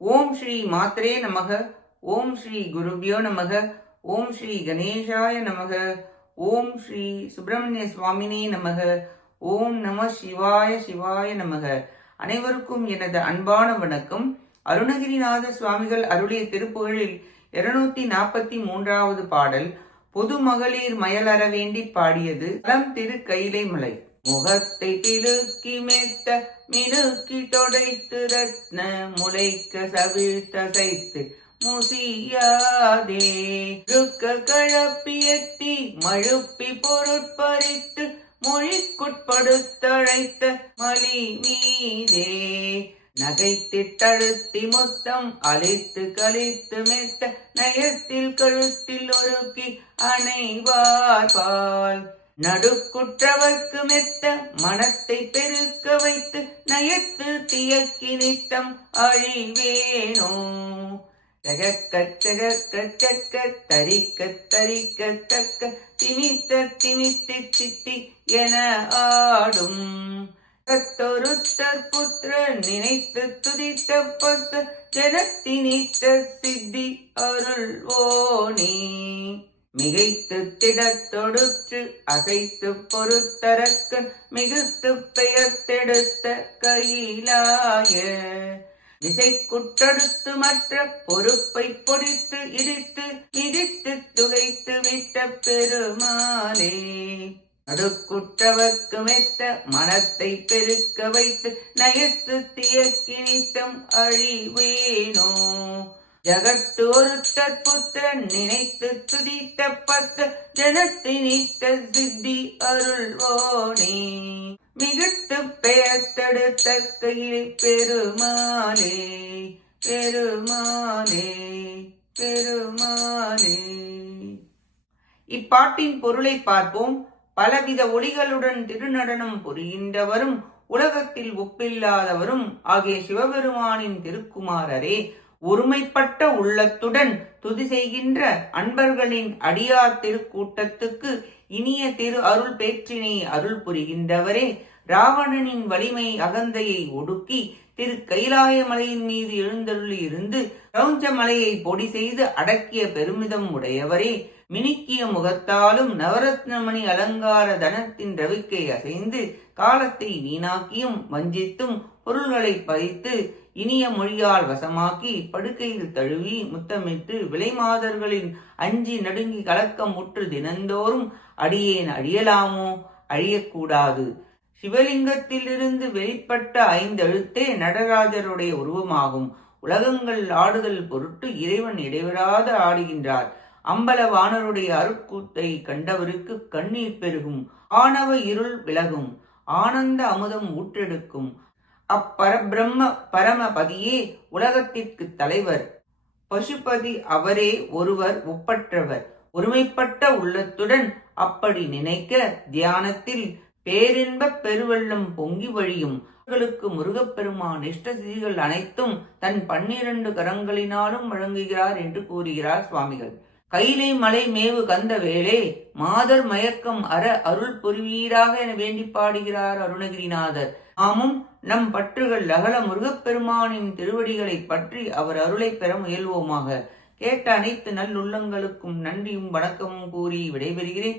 ஓம் ஸ்ரீ மாத்ரே நமக ஓம் ஸ்ரீ குருபியோ நமக ஓம் ஸ்ரீ கணேஷாய நமக ஓம் ஸ்ரீ சுப்பிரமணிய சுவாமினே நமக ஓம் நம சிவாய சிவாய நமக. அனைவருக்கும் எனது அன்பான வணக்கம். அருணகிரிநாத சுவாமிகள் அருளிய திருப்புகழில் இருநூத்தி நாற்பத்தி மூன்றாவது பாடல் பொது மகளிர் மயலற வேண்டி பாடியது தலம் திரு கைலை மலை முகத்தை திலுக்கி மேத்த மினுக்கி தொடைத்து ரத்ன முளைக்க சவிழ்த்தசைத்து முசியாதே. ருக்க கழப்பி எட்டி மழுப்பி பொருட்பறித்து மொழிக்குட்படுத்தழைத்த மலி மீதே. நகைத்து தழுத்தி மொத்தம் அழித்து கழித்து மெத்த நயத்தில் கழுத்தில் ஒருக்கி அணைவார் பால். நடுக்குற்றவர்க்கு மெத்த மனத்தை பெருக்க வைத்து நயத்து தியக்கி நித்தம் அழிவேனோ. தகக்க தகக்க தக்க தரிக்க தரிக்க தக்க திமித்த திமித்து சித்தி என ஆடும். கத்தொருத்தர் புத்திர நினைத்து துதித்த பத்து ஜனத்தினித்த சித்தி அருள்வோனே. மிகைத்து திடத்தொடுற்று அசைத்து பொறுத்தரக்கு மிகுத்து பெயர்த்தெடுத்த கையிலாய. விசை குற்றடுத்து மற்ற பொறுப்பை பொடித்து இடித்து இடித்து துகைத்து விட்ட பெருமாளே. நடுக்குற்றவர்க்கு மெத்த மனத்தை பெருக்க வைத்து நயத்து தியக்கினித்தம் அழிவேனோ. ஜகத்து ஒருத்தர் புத்திரன் நினைத்து துதித்த பத்து ஜனத்தினித்த சித்தி அருள்வோனே. மிகுத்து பெயர்த்தெடுத்த கையில் பெருமானே பெருமானே பெருமானே. இப்பாட்டின் பொருளை பார்ப்போம். பலவித ஒளிகளுடன் திருநடனம் புரிகின்றவரும் உலகத்தில் ஒப்பில்லாதவரும் ஆகிய சிவபெருமானின் திருக்குமாரரே ஒருமைப்பட்ட உள்ளத்துடன் துதி செய்கின்ற அன்பர்களின் அடியார் திருக்கூட்டத்துக்கு இனிய திரு அருள் பேற்றினை அருள் புரிகின்றவரே. ராவணனின் வலிமை அகந்தையை ஒடுக்கி திரு கைலாய மலையின் மீது எழுந்தருளி இருந்து கவுஞ்ச மலையை பொடி செய்து அடக்கிய பெருமிதம் உடையவரே மினுக்கிய முகத்தாலும் நவரத்னமணி அலங்கார தனத்தின் ரவிக்கை அசைந்து காலத்தை வீணாக்கியும் வஞ்சித்தும் பொருள்களை பறித்து இனிய மொழியால் வசமாக்கி படுக்கையில் தழுவி முத்தமிட்டு விலைமாதர்களின் அஞ்சி நடுங்கி கலக்கம் முற்று தினந்தோறும் அடியேன் அழியலாமோ? அழியக்கூடாது. சிவலிங்கத்திலிருந்து வெளிப்பட்ட ஐந்தெழுத்தே நடராஜருடைய உருவமாகும். உலகங்கள் ஆடுதல் பொருட்டு இறைவன் இடைவராது ஆடுகின்றார். அம்பலவாணருடைய அருட்கூத்தை கண்டவருக்கு கண்ணீர் பெருகும். ஆணவ இருள் விலகும். ஆனந்த அமுதம் ஊற்றெடுக்கும். அப்பரபிரம்ம பரமபதியே உலகத்திற்கு தலைவர். பசுபதி அவரே ஒருவர் ஒப்பற்றவர். ஒருமைப்பட்ட உள்ளத்துடன் அப்படி நினைக்க தியானத்தில் பேரின்ப பெருவெள்ளம் பொங்கி வழியும் அவர்களுக்கு முருகப்பெருமான் இஷ்டசிதிகள் அனைத்தும் தன் பன்னிரண்டு கரங்களினாலும் வழங்குகிறார் என்று கூறுகிறார் சுவாமிகள். கைலை மலை மேவு கந்த வேளே மாதர் மயக்கம் அற அருள் புரிவீராக என வேண்டி பாடுகிறார் அருணகிரிநாதர். ஆமும் நம் பற்றுகள் அகல முருகப்பெருமானின் திருவடிகளை பற்றி அவர் அருளை பெற முயல்வோமாக. கேட்ட அனைத்து நல்லுள்ளங்களுக்கும் நன்றியும் வணக்கமும் கூறி விடைபெறுகிறேன்.